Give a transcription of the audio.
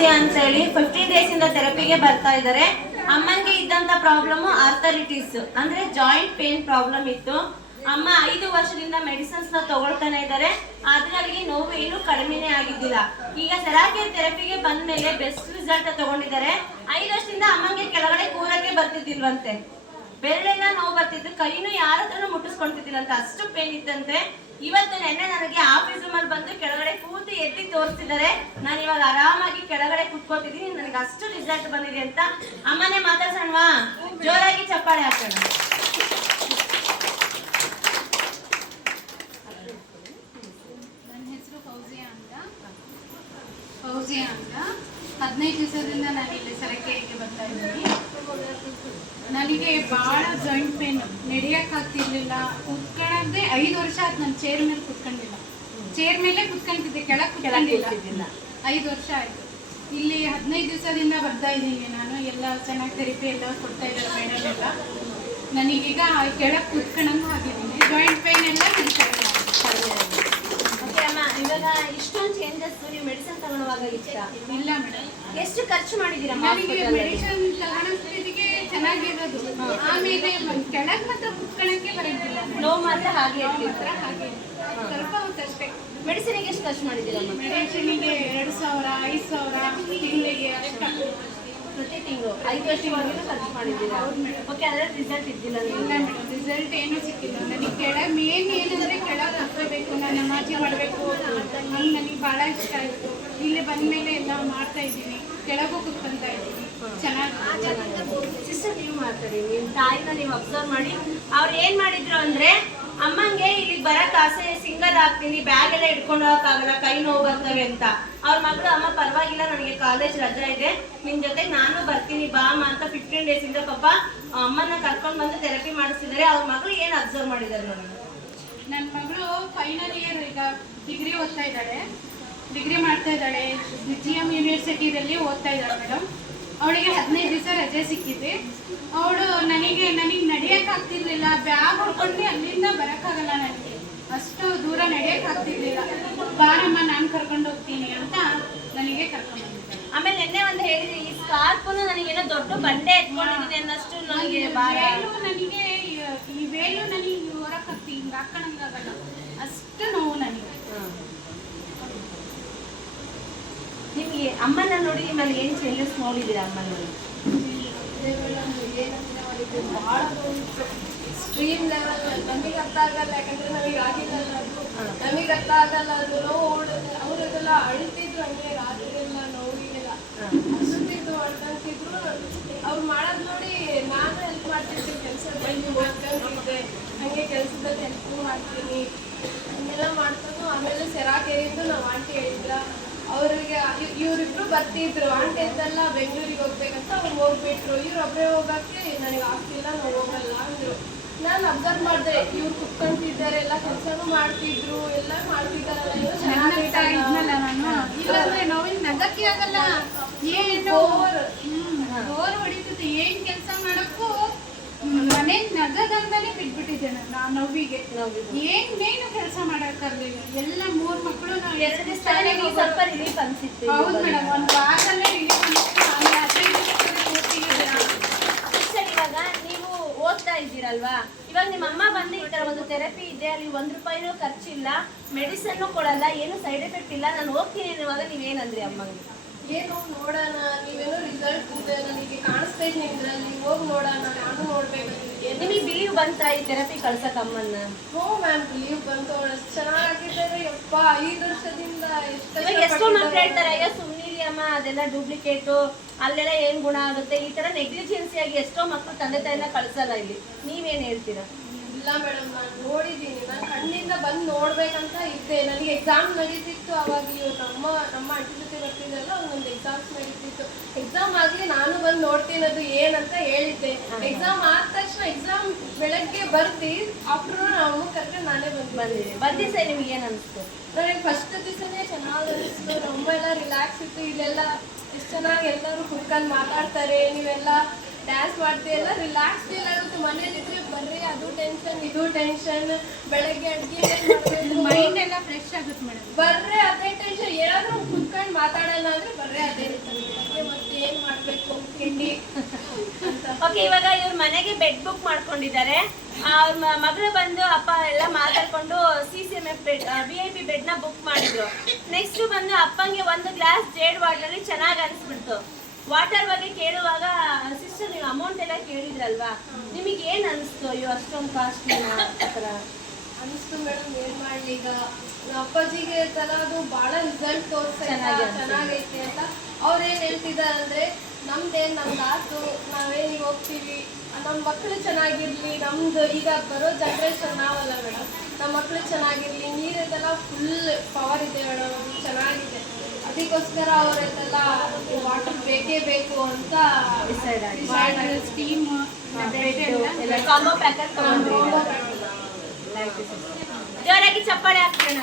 ಫೌಜಿಯಾ ಅಂತ ಹೇಳಿ fifteen days ಇಂದ ಥೆರಪಿಗೆ ಬರ್ತಾ ಇದ್ದಾರೆ ಅಮ್ಮನಿಗೆ ಇದ್ದಂತ ಪ್ರಾಬ್ಲಮ್ ಆರ್ಥರಿಟಿಸ್ ಅಂದ್ರೆ ಜಾಯಿಂಟ್ ಪೇನ್ ಪ್ರಾಬ್ಲಮ್ ಇತ್ತು. ಅಮ್ಮ ಐದು ವರ್ಷದಿಂದ ಮೆಡಿಸಿನ್ಸ್ನ ತಗೊಳ್ತಾನೆ ಇದ್ದಾರೆ ಆದ್ರೆ ಅಲ್ಲಿಗೆ ನೋವು ಏನು ಕಡಿಮೆನೇ ಆಗಿದ್ದಿಲ್ಲ. ಈಗ ಸರಾಕೆ ಥೆರಪಿಗೆ ಬಂದ ಮೇಲೆ ಬೆಸ್ಟ್ ರಿಸಲ್ಟ್ ತಗೊಂಡಿದ್ದಾರೆ. ಐದು ವರ್ಷದಿಂದ ಅಮ್ಮಂಗೆ ಕೆಳಗಡೆ ಕೂರಕ್ಕೆ ಬರ್ತಿದ್ದಿಲ್ವಂತೆ. ಬೆರಳೆಲ್ಲ ನೋವು ಬರ್ತಿತ್ತು. ಕೈನು ಯಾರ ಮುಟ್ಟಿಸ್ಕೊಂತಿದ್ದಿಲ್ಲ ಅಂತ. ಅಷ್ಟು ಪೇನ್ ಇತ್ತಂತೆ. ಇವತ್ತು ನೆನ್ನೆ ನನಗೆ ಆಫೀಸ್ ರೂಮಲ್ಲಿ ಬಂದು ಕೆಳಗಡೆ ಕೂತು ಎತ್ತಿ ತೋರಿಸ್ತಿದ್ದಾರೆ. ನಾನು ಇವಾಗ ಆರಾಮಾಗಿ ಕೆಳಗಡೆ ಕುತ್ಕೋತಿದ್ದೀನಿ ನನಗೆ ಅಷ್ಟು ರಿಸಲ್ಟ್ ಬಂದಿದೆ ಅಂತ. ಅಮ್ಮನೇ ಮಾತಾಡ್ಸೋಣವಾ? ಜೋರಾಗಿ ಚಪ್ಪಾಳೆ ಹಾಕೋಣ ನನ್ನ ಹೆಸರು ಫೌಜಿಯಾ ಅಂತ ಫೌಜಿಯಾ ಅಂತ. ಹದಿನೈದು ದಿವಸದಿಂದ ನಾನು ಇಲ್ಲಿ ಸರಕೇರಿಗೆ ಬರ್ತಾ ಇದ್ದೀನಿ. ನನಗೆ ಭಾಳ ಜಾಯಿಂಟ್ ಪೇನ್ ನಡೆಯೋಕ್ಕಾಗ್ತಿರ್ಲಿಲ್ಲ ಕುತ್ಕೊಳ್ಳೋದೇ ಐದು ವರ್ಷ ಆಯ್ತು ನಾನು ಚೇರ್ ಮೇಲೆ ಕುತ್ಕೊಂಡಿಲ್ಲ. ಚೇರ್ ಮೇಲೆ ಕುತ್ಕೊಂಡಿದ್ದೆ ಕೆಳಗೆ ಕುತ್ಕೊಂಡಿಲ್ಲ. ಐದು ವರ್ಷ ಆಯಿತು. ಇಲ್ಲಿ ಹದಿನೈದು ದಿವಸದಿಂದ ಬರ್ತಾ ಇದ್ದೀನಿ ನಾನು. ಎಲ್ಲ ಚೆನ್ನಾಗಿ ಥೆರಪಿ ಎಲ್ಲ ಕೊಡ್ತಾ ಇದ್ದಾರೆ ಮೇಡಮ್ ಎಲ್ಲ. ನನಗೀಗ ಕೆಳಗೆ ಕುತ್ಕೊಳ್ಳಂಗೂ ಆಗಿದ್ದೀನಿ ಜಾಯಿಂಟ್ ಪೇನ್ ಎಲ್ಲ ನನಗೆ ಕಡಿಮೆ ಆಗಿದೆ. ಓಕೆ ಅಮ್ಮ ಇವಾಗ ಇಷ್ಟೊಂದು ಚೇಂಜಸ್ ನೀವು ಮೆಡಿಸಿನ್ ತಗೊಳ್ಳುವಾಗ ಇಷ್ಟ? ಇಲ್ಲ ಮೇಡಮ್ ಎಷ್ಟು ಖರ್ಚು ಮಾಡಿದ್ದೀರಾ ನನಗೆ ಮೆಡಿಸಿನ್? ಮೆಡಿಸಿನ್ ತಗೊಳೋದಿಗೆ ಚೆನ್ನಾಗಿರೋದು. ಆಮೇಲೆ ಕೆಳಗೆ ಮಾತ್ರ ಕುತ್ಕೊಳ್ಳೋಕ್ಕೆ ಬರೋದಿಲ್ಲ. ನೋವು ಮಾತ್ರ ಹಾಗೆ ಮಾತ್ರ ಹಾಗೆ ಸ್ವಲ್ಪ ಹೊತ್ತಷ್ಟೇ ಮೆಡಿಸಿನ್ಗೆ ಎಷ್ಟು ಖರ್ಚು ಮಾಡಿದ್ದೀರಾ ಮೆಡಿಸಿನಿಗೆ ಎರಡು ಸಾವಿರ ಐದು ಸಾವಿರ ತಿಂಗಳಿಗೆ ಅಷ್ಟ. ಪ್ರತಿ ತಿಂಗಳು ಐದು ವರ್ಷ ಖರ್ಚು ಮಾಡಿದ್ದೀರಾ? ಓಕೆ ಅದರ ರಿಸಲ್ಟ್ ಇದ್ದಿಲ್ಲ ಇಲ್ಲ ಮೇಡಮ್ ರಿಸಲ್ಟ್ ಏನೂ ಸಿಕ್ಕಿಲ್ಲ. ನನಗೆ ಕೆಳಗೆ ಮೇನ್ ಏನಂದರೆ ಕೆಳಗೆ ಹತ್ತಬೇಕು ನಾನು ಮಾಡಬೇಕು. ಹಂಗೆ ನನಗೆ ಭಾಳ ಇಷ್ಟ ಆಯಿತು. ಇಲ್ಲಿ ಬಂದಮೇಲೆ ಎಲ್ಲ ಮಾಡ್ತಾ ಇದ್ದೀನಿ. ಕೆಳಗೂ ಕುತ್ಕೊಂತ ಇದ್ದೀನಿ. ಚೆನ್ನಾಗಿ ಸಿಸ್ಟರ್ ನೀವು ಮಾಡ್ತಾರೆ. ನಿಮ್ಮ ತಾಯಿನ ನೀವು ಅಬ್ಸರ್ವ್ ಮಾಡಿ. ಅವ್ರು ಏನ್ ಮಾಡಿದ್ರು ಅಂದ್ರೆ, ಅಮ್ಮಂಗೆ ಇಲ್ಲಿ ಬರಕ್ ಆಸೆ, ಸಿಂಗಲ್ ಆಗ್ತೀನಿ ಬ್ಯಾಗ್ ಎಲ್ಲ ಇಟ್ಕೊಂಡು ಹೋಗಕ್ಕಾಗಲ್ಲ, ಕೈ ನೋವು ಬರ್ತವೆ ಅಂತ. ಅವ್ರ ಮಗಳು, ಅಮ್ಮ, ಪರವಾಗಿಲ್ಲ, ನನಗೆ ಕಾಲೇಜ್ ರಜಾ ಇದೆ. ನಿನ್ ಜೊತೆ ನಾನು ಬರ್ತೀನಿ, ಬಾ, ಅಮ್ಮ, ಅಂತ ಫಿಫ್ಟೀನ್ ಡೇಸ್ ಇಂದ ಪಾಪ ಅಮ್ಮನ ಕರ್ಕೊಂಡ್ ಬಂದು ಥೆರಪಿ ಮಾಡಿಸ್ತಿದ್ದಾರೆ ಅವ್ರ ಮಗಳು ಏನ್ ಅಬ್ಸರ್ವ್ ಮಾಡಿದ್ದಾರೆ ನೋಡಿ ನನ್ನ ಮಗಳು ಫೈನಲ್ ಇಯರ್ ಈಗ ಡಿಗ್ರಿ ಓದ್ತಾ ಇದ್ದಾಳೆ. ಡಿಗ್ರಿ ಮಾಡ್ತಾ ಇದ್ದಾಳೆ. ಜಿ ಎಂ ಯೂನಿವರ್ಸಿಟಿಯಲ್ಲಿ ಓದ್ತಾ ಇದ್ದಾಳೆ ಮೇಡಮ್ ಅವಳಿಗೆ ಹದಿನೈದು ದಿವಸ ರಜೆ ಸಿಕ್ಕಿದೆ. ಅವಳು ನನಗೆ ನನಗೆ ನಡೆಯೋಕ್ಕಾಗ್ತಿರ್ಲಿಲ್ಲ. ಬ್ಯಾಗ್ ಹೊಡ್ಕೊಂಡು ಅಲ್ಲಿಂದ ಬರೋಕ್ಕಾಗಲ್ಲ ನನಗೆ. ಅಷ್ಟು ದೂರ ನಡೆಯೋಕ್ಕಾಗ್ತಿರ್ಲಿಲ್ಲ. ಬಾರಮ್ಮ ನಾನು ಕರ್ಕೊಂಡು ಹೋಗ್ತೀನಿ ಅಂತ ನನಗೆ ಕರ್ಕೊಂಡು ಆಮೇಲೆ ನಿನ್ನೆ ಒಂದು ಹೇಳಿದ್ರಿ ಈ ಸ್ಕಾರ್ಫನು ನನಗೇನೋ ದೊಡ್ಡ ಬಂಡೆ ಎತ್ಕೊಂಡಿದ್ದೀನಿ ಅನ್ನಷ್ಟು ನನಗೆ ನನಗೆ ಈ ವೇಲು ನನಗೆ ಹೊರಕ್ಕಾಗ್ತಿ ಹಿಂಗೆ ಹಾಕೊಳಂಗಾಗಲ್ಲ ಅಷ್ಟು ನೋವು ನನಗೆ ನಿಮ್ಗೆ ಅಮ್ಮನ ನೋಡಿ ನಿಮ್ಮಲ್ಲಿ ಏನ್ ಚೇಂಜಸ್ ನೋಡಿದ್ದೀರಾ ಅಮ್ಮನಲ್ಲಿ ಸ್ಟ್ರೀಮ್ ಲೆವೆಲ್ ನಮಗೆ ಅರ್ಥ ಆಗಲ್ಲ ಯಾಕಂದ್ರೆ ನಮಗೆ ಆಗಿಲ್ಲಲ್ಲ ಅದು ನಮಗೆ ಅರ್ಥ ಆಗಲ್ಲ ಅದು ನೋವು ಅದೆಲ್ಲ ಅಳ್ತಿದ್ರು ಹಂಗೆ ರಾತ್ರಿ ಎಲ್ಲ ನೋವಿಗೆಲ್ಲ ಅಷ್ಟೊತ್ತಿದ್ದು ಅಳ್ಕೊಂತಿದ್ರು ಅವ್ರು ಮಾಡೋದು ನೋಡಿ ನಾನು ಹೆಲ್ಪ್ ಮಾಡ್ತಿದ್ದೆ ಕೆಲಸದಲ್ಲಿ ಮಾಡ್ಕೊಂಡಿದ್ದೆ ಹಂಗೆ ಕೆಲಸದಲ್ಲಿ ಹೆಲ್ಪ್ ಮಾಡ್ತೀನಿ. ಹಂಗೆಲ್ಲ ಮಾಡ್ತಾನು ಆಮೇಲೆ ಸೆರಾಕೇರಿದ್ದು ನಾವು ಆಂಟಿ ಹೇಳಿದ್ರ? ಅವ್ರಿಗೆ ಇವರಿಬ್ರು ಬರ್ತಿದ್ರು. ಆಂಟಿ ಅಂತಲ್ಲ ಬೆಂಗಳೂರಿಗೆ ಹೋಗ್ಬೇಕಂತ ಅವ್ರು ಹೋಗ್ಬಿಟ್ರು. ಇವ್ರೊಬ್ಬರೇ ಹೋಗಕ್ಕೆ ನನಗೆ ಆಗ್ತಿಲ್ಲ ನಾವು ಹೋಗಲ್ಲ ಅಂದ್ರು. ನಾನು ಅಬ್ಸರ್ವ್ ಮಾಡಿದೆ ಇವ್ರು ಕುತ್ಕೊಂತಿದ್ದಾರೆ ಎಲ್ಲ ಕೆಲಸನೂ ಮಾಡ್ತಿದ್ರು ಎಲ್ಲ ಮಾಡ್ತಿದ್ದಾರಲ್ಲ ಇವ್ರು ಇಲ್ಲಾಂದ್ರೆ ನೋವಿನ ನಗಕ್ಕೆ ಆಗಲ್ಲ. ಏನು ಬೋರ್ ಹೊಡಿತದೆ. ಏನ್ ಕೆಲಸ ಮಾಡಕ್ಕೂ ಮನೆ ನಗದಂತಲೇ ಬಿಟ್ಬಿಟ್ಟಿದ್ದೆ ನಾನು ನವಿಗೆ ಏನ್ ಏನು ಕೆಲಸ ಮಾಡಕ್ಕಾಗ್ಲಿಲ್ಲ ಎಲ್ಲ ಮೂರ್ ಮಕ್ಕಳು ನಾವು ಎರಡು ಸ್ಥಾನ ಅನ್ಸಿತ್ತು ಹೌದು ಮೇಡಮ್ ಒಂದ್ ವಾರದಲ್ಲೇ ಸರ್ ಇವಾಗ ನೀವು ಓದ್ತಾ ಇದ್ದೀರಲ್ವಾ? ಇವಾಗ ನಿಮ್ಮ ಅಮ್ಮ ಬಂದು ಈ ತರ ಒಂದು ಥೆರಪಿ ಇದೆ ಅಲ್ಲಿ ಒಂದ್ ರೂಪಾಯಿನೂ ಖರ್ಚಿಲ್ಲ ಮೆಡಿಸನ್ನು ಕೊಡಲ್ಲ ಏನು ಸೈಡ್ ಎಫೆಕ್ಟ್ ಇಲ್ಲ. ನಾನು ಹೋಗ್ತೀನಿ ಅನ್ನುವಾಗ ನೀವೇನಂದ್ರಿ ಅಮ್ಮಂಗೆ? ಏನು ನೋಡೋಣ ನೀವೇನೋ ರಿಸಲ್ಟ್ ಇದೆ ನನಗೆ ಕಾಣಿಸ್ತೈತೆ ನಿಮ್ದ್ರಲ್ಲಿ ಹೋಗಿ ನೋಡೋಣ ನಾನು ನೋಡ್ಬೇಕು. ನಿಮಗೆ ಬಿಲೀವ್ ಬಂತಾ ಈ ಥೆರಪಿ ಕಳ್ಸಕ್ ಅಮ್ಮನ್ನ? ಹೋ ಮ್ಯಾಮ್ ಬಿಲೀವ್ ಬಂತು ಅವಳು ಅಷ್ಟು ಚೆನ್ನಾಗಿದ್ದಾರೆ. ಯಪ್ಪ ಐದು ವರ್ಷದಿಂದ ಎಷ್ಟು ಎಷ್ಟೋ ಮಕ್ಳು ಹೇಳ್ತಾರೆ ಅಯ್ಯೋ ಸುಮ್ಮನಿರಿ ಅಮ್ಮ ಅದೆಲ್ಲ ಡೂಪ್ಲಿಕೇಟು ಅಲ್ಲೆಲ್ಲ ಏನು ಗುಣ ಆಗುತ್ತೆ? ಈ ಥರ ಆಗಿ ಎಷ್ಟೋ ಮಕ್ಕಳು ತಂದೆ ತಾಯಿನ ಕಳ್ಸಲ್ಲ ಇಲ್ಲಿ. ನೀವೇನ್ ಹೇಳ್ತೀರಾ? ಇಲ್ಲ ಮೇಡಮ್ ನಾನು ನೋಡಿದ್ದೀನಿ. ನಾನು ಕಣ್ಣಿಂದ ಬಂದು ನೋಡ್ಬೇಕಂತ ಇದ್ದೆ. ನನಗೆ ಎಕ್ಸಾಮ್ ನಡೀತಿತ್ತು ಅವಾಗ ಇವ್ರು ನಮ್ಮ ನಮ್ಮ ಅಡ್ಡಿ ಜೊತೆ ಬರ್ತಿದ್ದಲ್ಲ ಒಂದು ಎಕ್ಸಾಮ್ಸ್ ನಡೀತಿತ್ತು. ಎಕ್ಸಾಮ್ ಆಗಲಿ ನಾನು ಬಂದು ನೋಡ್ತೀನಿ ಅದು ಏನಂತ ಹೇಳಿದ್ದೆ. ಎಕ್ಸಾಮ್ ಆದ ತಕ್ಷಣ ಎಕ್ಸಾಮ್ ಬೆಳಗ್ಗೆ ಬರ್ತಿ ಆಫ್ಟರ್ನೂನ್ ಅವನು ಕರ್ಕೊಂಡು ನಾನೇ ಬಂದು ಬಂದಿದ್ದೆ. ಬಂದಿ ಸರ್ ನಿಮ್ಗೆ ಏನ್ ಅನಿಸ್ತು? ನನಗೆ ಫಸ್ಟ್ ದಿವಸನೇ ಚೆನ್ನಾಗಿ ಅನಿಸ್ತು. ತುಂಬ ಎಲ್ಲ ರಿಲ್ಯಾಕ್ಸ್ ಇತ್ತು. ಇಲ್ಲೆಲ್ಲ ಎಷ್ಟು ಚೆನ್ನಾಗಿ ಎಲ್ಲರೂ ಕುತ್ಕೊಂಡು ಮಾತಾಡ್ತಾರೆ. ನೀವೆಲ್ಲ ಡ್ಯಾನ್ಸ್ ಮಾಡ್ತೀವಿ ಎಲ್ಲ ರಿಲ್ಯಾಕ್ಸ್ ಫೀಲ್ ಆಗುತ್ತೆ ಟೆನ್ಷನ್ ಇದು ಟೆನ್ಷನ್ ಬೆಳಗ್ಗೆ ಅಡ್ಗೆ ಮೈಂಡ್ ಎಲ್ಲ ಫ್ರೆಶ್ ಆಗುತ್ತೆ ಮೇಡಮ್ ಬರ್ರೆ ಅದೇ ಟೆನ್ಷನ್ ಏನಾದ್ರೂ ಕುತ್ಕೊಂಡು ಮಾತಾಡಲ್ಲ ಅಂದ್ರೆ ಬರ್ರೆ ಅದೇ ಮತ್ತೆ ಏನ್ ಮಾಡ್ಬೇಕು? ತಿಂಡಿ. ಓಕೆ ಇವಾಗ ಇವ್ರ ಮನೆಗೆ ಬೆಡ್ ಬುಕ್ ಮಾಡ್ಕೊಂಡಿದ್ದಾರೆ. ಅವ್ರ ಮಗಳು ಬಂದು ಅಪ್ಪ ಎಲ್ಲ ಮಾತಾಡ್ಕೊಂಡು C C M F bed B I P ಬೆಡ್ನ book ಮಾಡಿದ್ರು. ನೆಕ್ಸ್ಟ್ ಬಂದು ಅಪ್ಪಂಗೆ ಒಂದು ಗ್ಲಾಸ್ ಜೇಡ್ ವಾಟರ್ ಚೆನ್ನಾಗಿ ಅನಿಸ್ಬಿಡ್ತು. ವಾಟರ್ ಬಗ್ಗೆ ಕೇಳುವಾಗ ಸಿಸ್ಟರ್ ನೀವು ಅಮೌಂಟ್ ಎಲ್ಲ ಕೇಳಿದ್ರಲ್ವಾ? ನಿಮಗೆ ಏನ್ ಅನಿಸ್ತು? ಅಯ್ಯೋ ಅಷ್ಟೊಂದು ಕಾಸ್ಟ್ಲಿ ಆ ಥರ ಅನಿಸ್ತು ಮೇಡಮ್ ಏನ್ ಮಾಡ್ಲಿ ಈಗ? ಅಪ್ಪಾಜಿಗೆ ತಲ ಅದು ಬಹಳ ರಿಸಲ್ಟ್ ತೋರಿಸ್ತಾ. ಚೆನ್ನಾಗೈತೆ ಅಂತ. ಅವ್ರು ಏನ್ ಹೇಳ್ತಿದ್ದಾರೆ ಅಂದ್ರೆ ನಮ್ದೇನ್ ನಮ್ದು ಕಾಸು ನಾವೇನ್ ಈಗ ಹೋಗ್ತೀವಿ? ನಮ್ಮ ಮಕ್ಕಳು ಚೆನ್ನಾಗಿರ್ಲಿ. ನಮ್ದು ಈಗ ಬರೋ ಜನ್ರೇಷನ್ ನಾವಲ್ಲ ಮೇಡಮ್ ನಮ್ಮ ಮಕ್ಕಳು ಚೆನ್ನಾಗಿರ್ಲಿ. ನೀರಿದೆಲ್ಲ ಫುಲ್ ಪವರ್ ಇದೆ ಮೇಡಮ್ ಅದು ಚೆನ್ನಾಗಿದೆ. ಅದಕ್ಕೋಸ್ಕರ ಅವರೆಲ್ಲ ವಾಟರ್ ಬೇಕೇ ಬೇಕು ಅಂತ ಡಿಸೈಡ್ ಆಗಿ ವಾಟರ್ ಸ್ಟೀಮ್ ಬೆಡ್ ಎಲ್ಲ ಕಾಂಬೋ ಪ್ಯಾಕೆಟ್ ತಗೊಂಡ್ರಿ ಜೋರಾಗಿ ಚಪ್ಪಾಳೆ ಹಾಕ್ತೀನಿ